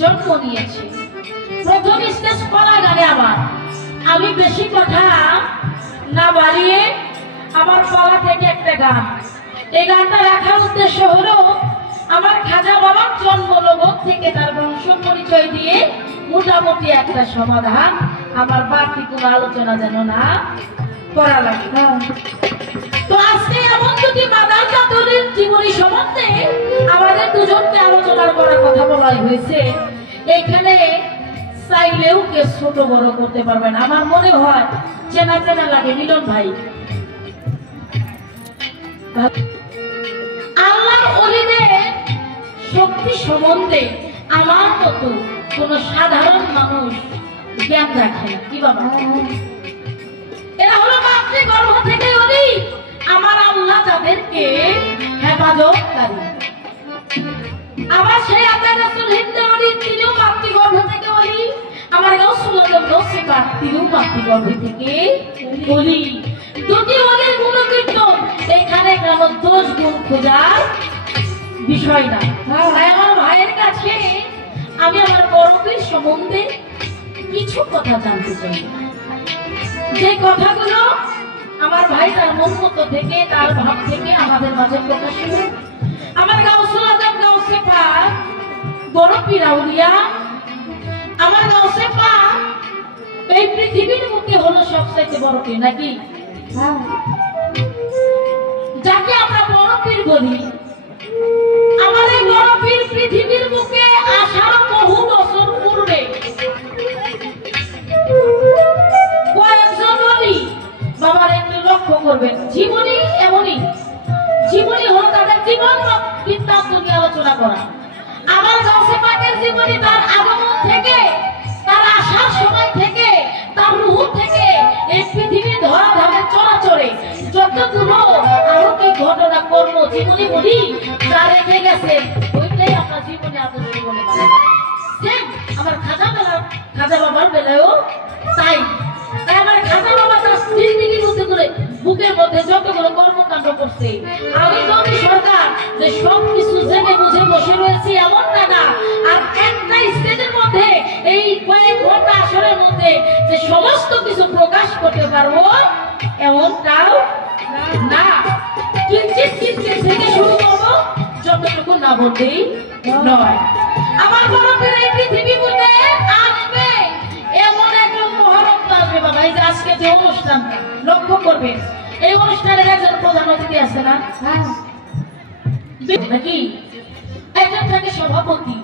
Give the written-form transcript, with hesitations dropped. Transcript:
জন্ম নিয়েছে। প্রথম স্টেজ কলা গানে আমার, আমি বেশি কথা না বাড়িয়ে আমার কলা থেকে একটা গান, এই গানটা রাখার উদ্দেশ্য হলো আমার খাজা বাবার জন্মলগ্ন থেকে তার বংশ পরিচয় দিয়ে মোটামুটি একটা সমাধান, আমার বাড়তি কোনো আলোচনা যেন না করা লাগে। তো আজকে এমন দুটি মাদার জাতরের জীবনী সম্বন্ধে আমাদের দুজনকে আলোচনা করার কথা বলা হয়েছে। এখানে চাইলেও কে ছোট বড় করতে পারবেন। আমার মনে হয় চেনা চেনা লাগে মিলন ভাই। আল্লাহর ওলিদের শক্তি সম্বন্ধে আমার মতো কোন সাধারণ মানুষ জ্ঞান রাখে না। কি বাবা, এরা হলো মাতৃগর্ভ থেকে ওলি। আমার আল্লাহ তাদেরকে হেফাজতকারী। আবার সেই আল্লাহ রাসূল হিন্দে ওলি, তিনিও মাতৃগর্ভ থেকে ওলি। আমার রাসূলুল্লাহ নসিবা, তিনিও মাতৃগর্ভ থেকে ওলি। দুটি ওলির গুণকীর্তন, এখানে কোনো দোষ গুণ খোঁজার বিষয় না। আমার ভাইয়ের কাছে আমি আমার বড় পীর সম্বন্ধে কিছু কথা জানতে চাই, যে কথাগুলো আমার ভাই তার মন মতো থেকে, তার ভাব থেকে আমাদের মাঝে প্রকাশ হলো। আমার গাউসুল আজম গাউসে পাক বড় পীর আউলিয়া, আমার গাউসে পাক এই পৃথিবীর মুখে হলো সবচাইতে বড় পীর, নাকি? যাকে আমরা বড় পীর বলি, আমার এই বড় পীর পৃথিবীর মুখে আসার বহু বছর পূর্বে কয়েকজন বলি বাবার একটু লক্ষ্য করবেন। জীবনী এমনই, জীবনী হলো তাদের জীবন বৃত্তান্ত নিয়ে আলোচনা করা। আমার গাউসে পাকের জীবনী তার আগমন থেকে, তার আসার সময় থেকে, তার রূহ থেকে এই পৃথিবীর ধরাধামে চলাচলে যতগুলো আরকি ঘটনা কর্ম জীবনী বলি যা রেখে গেছে, ওইটাই আমরা জীবনী আদর্শ বলে মানি। সেম আমার খাজা বাবার বেলায়ও তাই। আমার খাজা বাবা তার জিন্দেগির মধ্যে করে বুকের মধ্যে যতগুলো কর্মকাণ্ড করছে, আমি যদি সরকার যে সব কিছু জেনে বুঝে বসে রয়েছি এমনটা না। আর একটা স্টেজের মধ্যে এই কয়েক ঘন্টা আসরের মধ্যে যে সমস্ত কিছু প্রকাশ করতে পারবো এমনটাও না। কিঞ্চিত কিঞ্চিত থেকে শুরু করবো, যতটুকু না বলতেই নয়। আমার বড় পীর এই পৃথিবী মধ্যে আসবে, এমন একজন মহারত্ন আসবে বাবা। এই যে আজকে যে অনুষ্ঠান লক্ষ্য করবে, এই অনুষ্ঠানের একজন প্রধান অতিথি আছে না, নাকি? একজন থাকে সভাপতি,